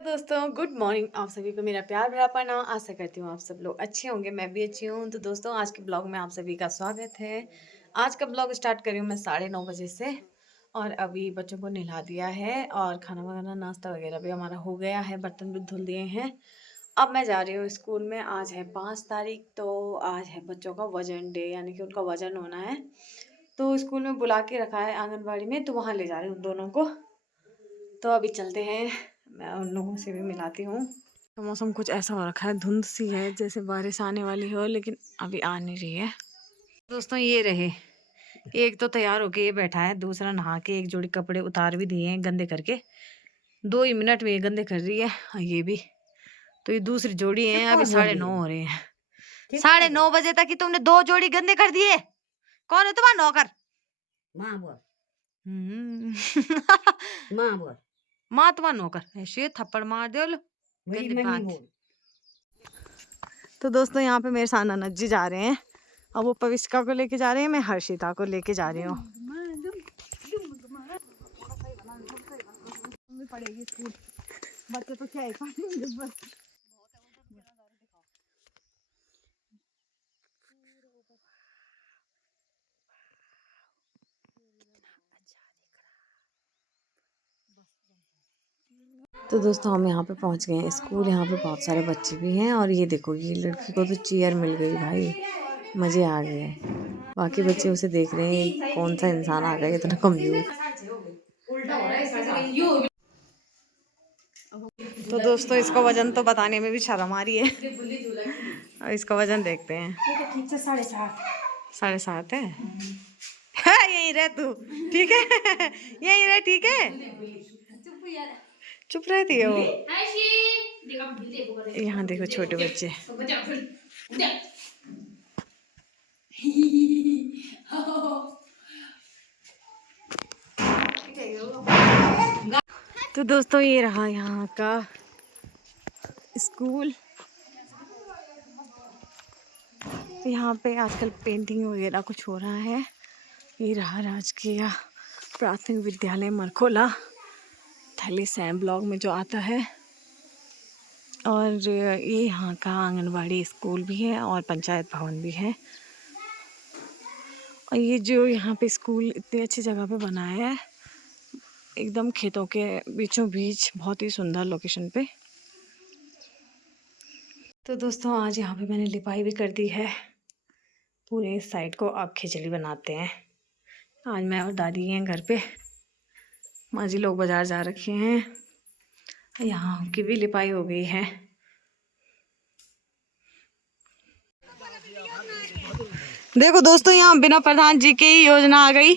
दोस्तों good morning. आप सभी को मेरा प्यार भरा प्रणाम। आशा करती हूँ आप सब लोग अच्छे होंगे, मैं भी अच्छी हूँ। तो दोस्तों आज के ब्लॉग में आप सभी का स्वागत है। आज का ब्लॉग स्टार्ट करी हूँ मैं 9:30 बजे से, और अभी बच्चों को नहला दिया है और खाना वगैरह नाश्ता वगैरह भी हमारा हो गया है, बर्तन भी धुल दिए हैं। अब मैं जा रही हूँ स्कूल में। आज है 5 तारीख, तो आज है बच्चों का वजन डे, यानी कि उनका वजन होना है। तो स्कूल में बुला के रखा है आंगनबाड़ी में, तो वहाँ ले जा रही हूँ दोनों को। तो अभी चलते हैं, मैं उन लोगों से भी मिलाती हूँ। तो मौसम कुछ ऐसा हो रखा है, धुंध सी है, जैसे बारिश आने वाली हो, लेकिन अभी आ नहीं रही है। दोस्तों ये रहे, एक तो तैयार होके ये बैठा है, दूसरा नहा के एक जोड़ी कपड़े उतार भी दिए हैं गंदे करके। 2 ही मिनट में ये गंदे कर रही है। और ये भी, तो ये दूसरी जोड़ी है। अभी 9:30 हो रहे हैं। 9:30 बजे तक ही तुमने 2 जोड़ी गंदे कर दिए। कौन है तुम्हारा नौकर? माँ बोल। माँ बोल। माँ तुम्हारा नौकर ऐसे थप्पड़ मार दे। मेरी मम्मी बोल। तो दोस्तों यहाँ पे मेरे साथ ननद जी जा रहे हैं। अब वो पविष्का को लेके जा रहे हैं, मैं हर्षिता को लेके जा रही हूँ। पड़ेगी स्कूल, बच्चे तो क्या है। तो दोस्तों हम यहाँ पे पहुँच गए हैं स्कूल। यहाँ पे बहुत सारे बच्चे भी हैं, और ये देखो ये लड़की को तो चेयर मिल गई भाई, मज़े आ गए। बाकी बच्चे उसे देख रहे हैं, कौन सा इंसान आ गया इतना कमजोर। तो दोस्तों इसका वजन तो बताने में भी शर्म आ रही है। और इसका वजन देखते हैं। 7.5। 7.5 है। यहीं रह तू, ठीक है। यहीं रह, ठीक है। चुप रहती है वो। यहाँ देखो छोटे बच्चे। तो दोस्तों ये रहा यहाँ का स्कूल। यहाँ पे आजकल पेंटिंग वगैरह कुछ हो रहा है। ये रहा राजकीय प्राथमिक विद्यालय मरखोला, थैली सैम ब्लॉक में जो आता है। और ये यहाँ का आंगनबाड़ी स्कूल भी है और पंचायत भवन भी है। और ये जो यहाँ पे स्कूल इतनी अच्छी जगह पे बना है, एकदम खेतों के बीचों बीच, बहुत ही सुंदर लोकेशन पे। तो दोस्तों आज यहाँ पे मैंने लिपाई भी कर दी है पूरे इस साइड को। अब खिचड़ी बनाते हैं। आज मैं और दादी हैं घर पे, माँ जी लोग बाजार जा रखे हैं। यहाँ की भी लिपाई हो गई है। देखो दोस्तों यहाँ बिना प्रधान जी की योजना आ गई।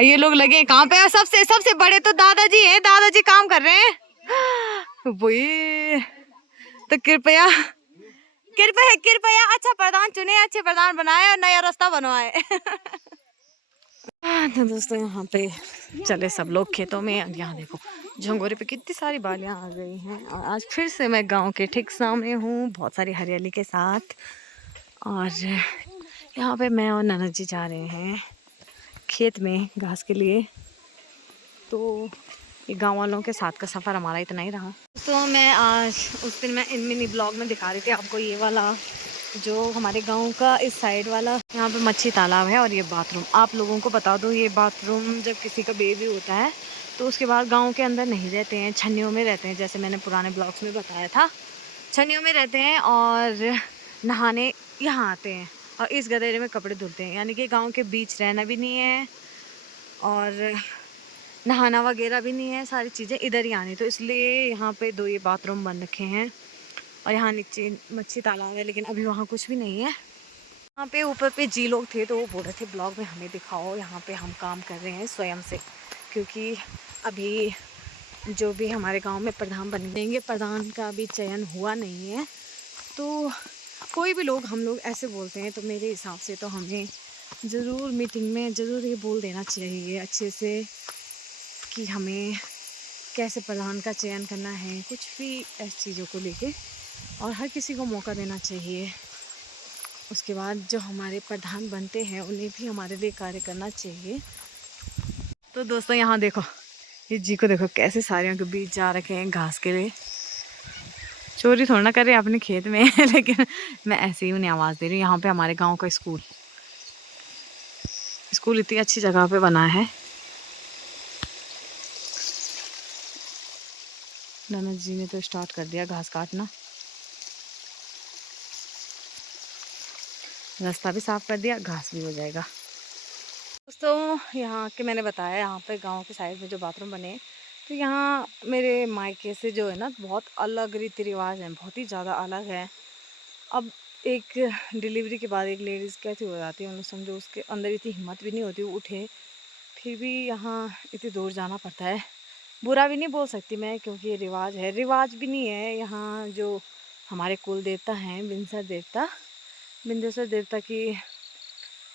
ये लोग लगे कहाँ पे? सबसे सबसे बड़े तो दादाजी हैं, दादाजी काम कर रहे हैं। वही तो कृपया कृपया कृपया अच्छा प्रधान चुने, अच्छे प्रधान बनाए और नया रास्ता बनवाए। तो दोस्तों यहाँ पे चले सब लोग खेतों में। यहाँ देखो झंगोरे पे कितनी सारी बालियाँ आ गई हैं। और आज फिर से मैं गांव के ठीक सामने हूँ, बहुत सारी हरियाली के साथ। और यहाँ पे मैं और ननद जी जा रहे हैं खेत में घास के लिए। तो ये गांव वालों के साथ का सफ़र हमारा इतना ही रहा। तो मैं आज उस दिन मैं इन मिनी ब्लॉग में दिखा रही थी आपको, ये वाला जो हमारे गांव का इस साइड वाला, यहाँ पे मच्छी तालाब है। और ये बाथरूम, आप लोगों को बता दूँ, ये बाथरूम जब किसी का बेबी होता है तो उसके बाद गांव के अंदर नहीं रहते हैं, छन्नियों में रहते हैं। जैसे मैंने पुराने ब्लॉग्स में बताया था, छन्नियों में रहते हैं और नहाने यहाँ आते हैं और इस गदेरे में कपड़े धुलते हैं। यानी कि गांव के बीच रहना भी नहीं है और नहाना वगैरह भी नहीं है, सारी चीज़ें इधर ही आनी। तो इसलिए यहाँ पे 2 ये बाथरूम बन रखे हैं। और यहाँ नीचे मच्छी तालाब है, लेकिन अभी वहाँ कुछ भी नहीं है। यहाँ पे ऊपर पे जी लोग थे, तो वो बोल रहे थे ब्लॉग में हमें दिखाओ, यहाँ पे हम काम कर रहे हैं स्वयं से। क्योंकि अभी जो भी हमारे गांव में प्रधान बन देंगे, प्रधान का भी चयन हुआ नहीं है। तो कोई भी लोग, हम लोग ऐसे बोलते हैं, तो मेरे हिसाब से तो हमें ज़रूर मीटिंग में ज़रूर ये बोल देना चाहिए अच्छे से कि हमें कैसे प्रधान का चयन करना है, कुछ भी ऐसी चीज़ों को लेके। और हर किसी को मौका देना चाहिए। उसके बाद जो हमारे प्रधान बनते हैं उन्हें भी हमारे लिए कार्य करना चाहिए। तो दोस्तों यहाँ देखो, ये जी को देखो कैसे सारियों के बीच जा रखे हैं घास के लिए। चोरी थोड़ा ना कर रहे अपने खेत में लेकिन मैं ऐसे ही उन्हें आवाज़ दे रही हूँ। यहाँ पे हमारे गांव का स्कूल इतनी अच्छी जगह पे बना है। ननद जी ने तो स्टार्ट कर दिया घास काटना, रास्ता भी साफ कर दिया, घास भी हो जाएगा। दोस्तों यहाँ के मैंने बताया यहाँ पे गांव के साइड में जो बाथरूम बने, तो यहाँ मेरे मायके से जो है ना बहुत अलग रीति रिवाज हैं, बहुत ही ज़्यादा अलग है। अब एक डिलीवरी के बाद एक लेडीज़ कैसी हो जाती है, उन्हें समझो उसके अंदर इतनी हिम्मत भी नहीं होती वो उठे, फिर भी यहाँ इतनी दूर जाना पड़ता है। बुरा भी नहीं बोल सकती मैं, क्योंकि ये रिवाज है, रिवाज भी नहीं है। यहाँ जो हमारे कुल देवता हैं बिंदेश्वर देवता की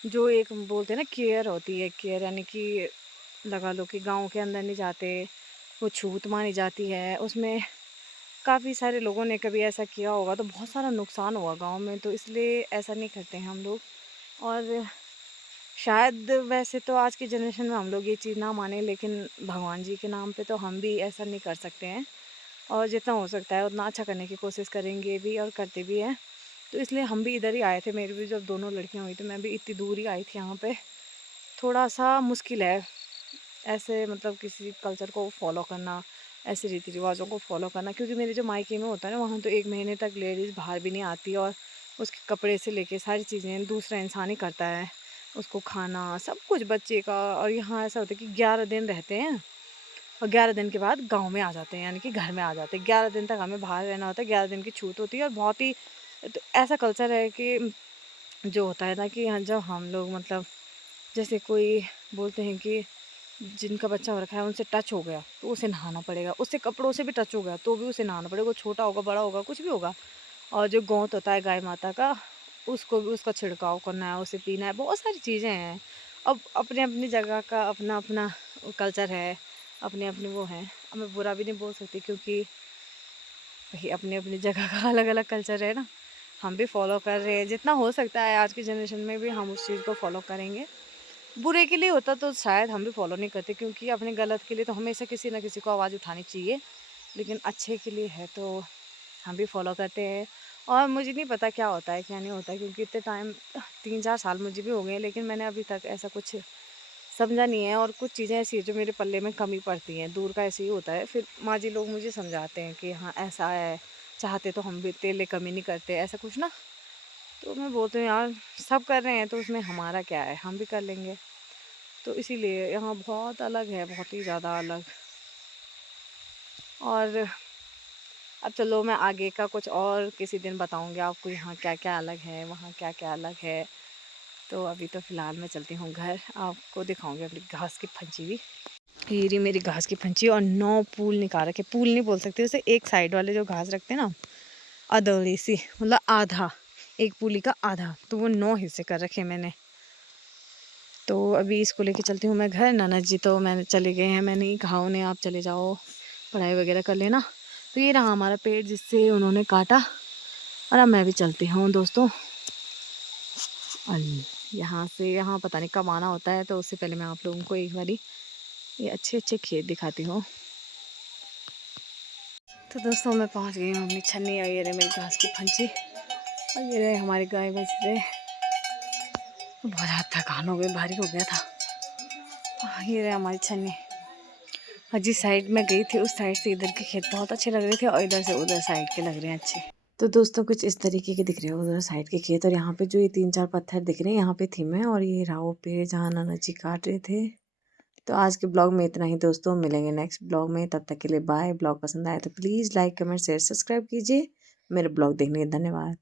जो एक बोलते हैं ना केयर होती है, केयर यानी कि लगा लो कि गांव के अंदर नहीं जाते, वो छूत मानी जाती है। उसमें काफ़ी सारे लोगों ने कभी ऐसा किया होगा तो बहुत सारा नुकसान हुआ गांव में, तो इसलिए ऐसा नहीं करते हैं हम लोग। और शायद वैसे तो आज की जनरेशन में हम लोग ये चीज़ ना माने, लेकिन भगवान जी के नाम पे तो हम भी ऐसा नहीं कर सकते हैं, और जितना हो सकता है उतना अच्छा करने की कोशिश करेंगे भी और करते भी हैं। तो इसलिए हम भी इधर ही आए थे। मेरी भी जब दोनों लड़कियां हुई तो मैं भी इतनी दूर ही आई थी। यहाँ पे थोड़ा सा मुश्किल है ऐसे मतलब किसी कल्चर को फॉलो करना, ऐसे रीति रिवाजों को फॉलो करना, क्योंकि मेरे जो मायके में होता है ना वहाँ तो 1 महीने तक लेडीज़ बाहर भी नहीं आती, और उसके कपड़े से लेके सारी चीज़ें दूसरा इंसान ही करता है, उसको खाना सब कुछ बच्चे का। और यहाँ ऐसा होता है कि 11 दिन रहते हैं और 11 दिन के बाद गांव में आ जाते हैं, यानी कि घर में आ जाते हैं। 11 दिन तक हमें बाहर रहना होता है, 11 दिन की छूट होती है। और बहुत ही तो ऐसा कल्चर है कि जो होता है ना कि यहाँ जब हम लोग मतलब जैसे कोई बोलते हैं कि जिनका बच्चा हो रखा है उनसे टच हो गया तो उसे नहाना पड़ेगा, उससे कपड़ों से भी टच हो गया तो भी उसे नहाना पड़ेगा, वो छोटा होगा बड़ा होगा कुछ भी होगा। और जो गौत होता है गाय माता का, उसको भी उसका छिड़काव करना है, उसे पीना है, बहुत सारी चीज़ें हैं। अब अपने अपनी जगह का अपना अपना कल्चर है, अपने अपने वो हैं। अब मैं बुरा भी नहीं बोल सकती, क्योंकि भाई अपनी अपनी जगह का अलग अलग कल्चर है ना। हम भी फॉलो कर रहे हैं, जितना हो सकता है आज की जनरेशन में भी हम उस चीज़ को फॉलो करेंगे। बुरे के लिए होता तो शायद हम भी फॉलो नहीं करते, क्योंकि अपने गलत के लिए तो हमेशा किसी ना किसी को आवाज़ उठानी चाहिए, लेकिन अच्छे के लिए है तो हम भी फॉलो करते हैं। और मुझे नहीं पता क्या होता है क्या नहीं होता, क्योंकि इतने टाइम 3-4 साल मुझे भी हो गए, लेकिन मैंने अभी तक ऐसा कुछ समझा नहीं है। और कुछ चीज़ें ऐसी हैं जो मेरे पल्ले में कमी पड़ती हैं, दूर का ऐसे ही होता है। फिर माँ जी लोग मुझे समझाते हैं कि हाँ ऐसा है, चाहते तो हम भी तेरे कमी नहीं करते, ऐसा कुछ ना। तो मैं बोलती हूँ यार सब कर रहे हैं तो उसमें हमारा क्या है, हम भी कर लेंगे। तो इसीलिए यहाँ बहुत अलग है, बहुत ही ज़्यादा अलग। और अब चलो मैं आगे का कुछ और किसी दिन बताऊँगी आपको, यहाँ क्या क्या अलग है, वहाँ क्या क्या अलग है। तो अभी तो फ़िलहाल मैं चलती हूँ घर, आपको दिखाऊँगी अपनी घास की फंची भी। ये रही मेरी घास की फंची, और 9 पूल निकाल रखे। पूल नहीं बोल सकते उसे, एक साइड वाले जो घास रखते हैं ना, अधौड़ी सी, मतलब आधा, एक पूली का आधा, तो वो 9 हिस्से कर रखे मैंने। तो अभी इसको लेके चलती हूँ मैं घर। ननद जी तो मैंने चले गए हैं, मैंने ही कहा उन्हें आप चले जाओ पढ़ाई वगैरह कर लेना। तो ये रहा हमारा पेड़ जिससे उन्होंने काटा, और अब मैं भी चलती हूँ दोस्तों। यहाँ से यहाँ पता नहीं कब आना होता है, तो उससे पहले मैं आप लोगों को एक बारी ये अच्छे अच्छे खेत दिखाती हूँ। तो दोस्तों मैं पहुँच गई हूँ अपनी छन्नी, और ये रहे मेरी घास की फंची, और ये रहे हमारे गाय बच रहे। बहुत ज़्यादा थकान हो गई, भारी हो गया था। ये रहे हमारी छन्नी। और जिस साइड में गई थी उस साइड से इधर के खेत बहुत अच्छे लग रहे थे, और इधर से उधर साइड के लग रहे हैं अच्छे। तो दोस्तों कुछ इस तरीके के दिख रहे हैं उधर साइड के खेत, और यहाँ पे जो ये 3-4 पत्थर दिख रहे हैं यहाँ पे थी मैं, और ये रहा वो पेड़ जहाँ नाना जी काट रहे थे। तो आज के ब्लॉग में इतना ही दोस्तों, मिलेंगे नेक्स्ट ब्लॉग में, तब तक के लिए बाय। ब्लॉग पसंद आए तो please like comment share subscribe कीजिए। मेरे ब्लॉग देखने के धन्यवाद।